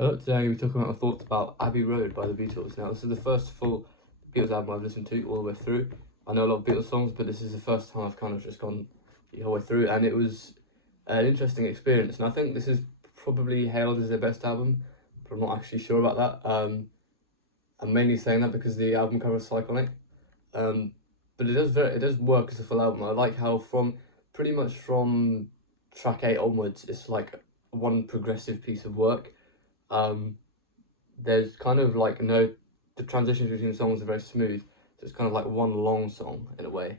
Hello, today I'm going to be talking about my thoughts about Abbey Road by the Beatles. Now, this is the first full Beatles album I've listened to all the way through. I know a lot of Beatles songs, but this is the first time I've kind of just gone the whole way through, and it was an interesting experience. And I think this is probably hailed as their best album, but I'm not actually sure about that. I'm mainly saying that because the album cover is so iconic. But it does work as a full album. I like how pretty much from track 8 onwards, it's like one progressive piece of work. There's kind of like the transitions between songs are very smooth, so it's kind of like one long song in a way,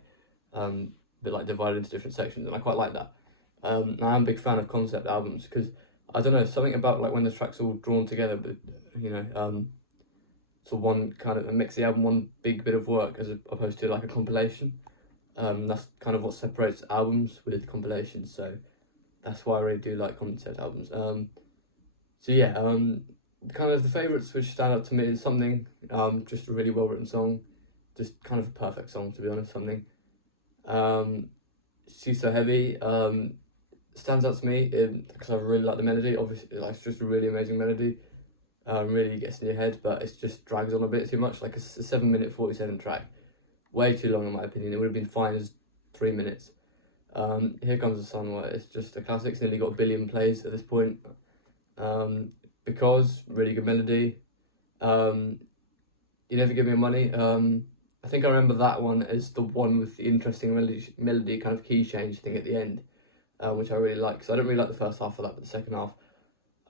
but like divided into different sections, and I quite like that. I'm a big fan of concept albums because I don't know, something about like when the tracks are all drawn together, but so one kind of makes the album one big bit of work as opposed to like a compilation. That's kind of what separates albums with compilations, so that's why I really do like concept albums. So yeah, kind of the favourites which stand out to me is Something, just a really well written song, just kind of a perfect song to be honest. Something. She's So Heavy stands out to me because I really like the melody. Obviously, like, it's just a really amazing melody. Really gets in your head, but it just drags on a bit too much. Like a 7-minute 47 track, way too long in my opinion. It would have been fine as 3 minutes. Here Comes the Sun, where it's just a classic. It's nearly got 1 billion plays at this point. Because really good melody. You Never Give Me Money. I think I remember that one as the one with the interesting melody kind of key change thing at the end, which I really like. Because I don't really like the first half of that, but the second half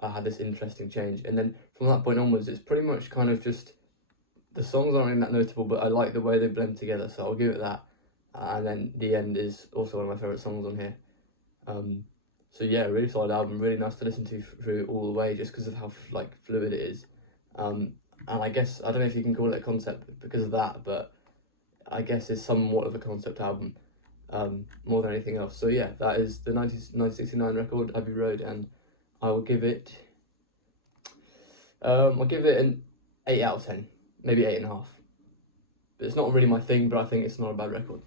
had this interesting change. And then from that point onwards, it's pretty much kind of just, the songs aren't really that notable, but I like the way they blend together, so I'll give it that. And then the end is also one of my favourite songs on here. So yeah, really solid album, really nice to listen to through all the way, just because of how like fluid it is. And I guess, I don't know if you can call it a concept because of that, but I guess it's somewhat of a concept album, more than anything else. So yeah, that is the 1969 record, Abbey Road, and I will give it, I'll give it an 8 out of 10, maybe 8.5. But it's not really my thing, but I think it's not a bad record.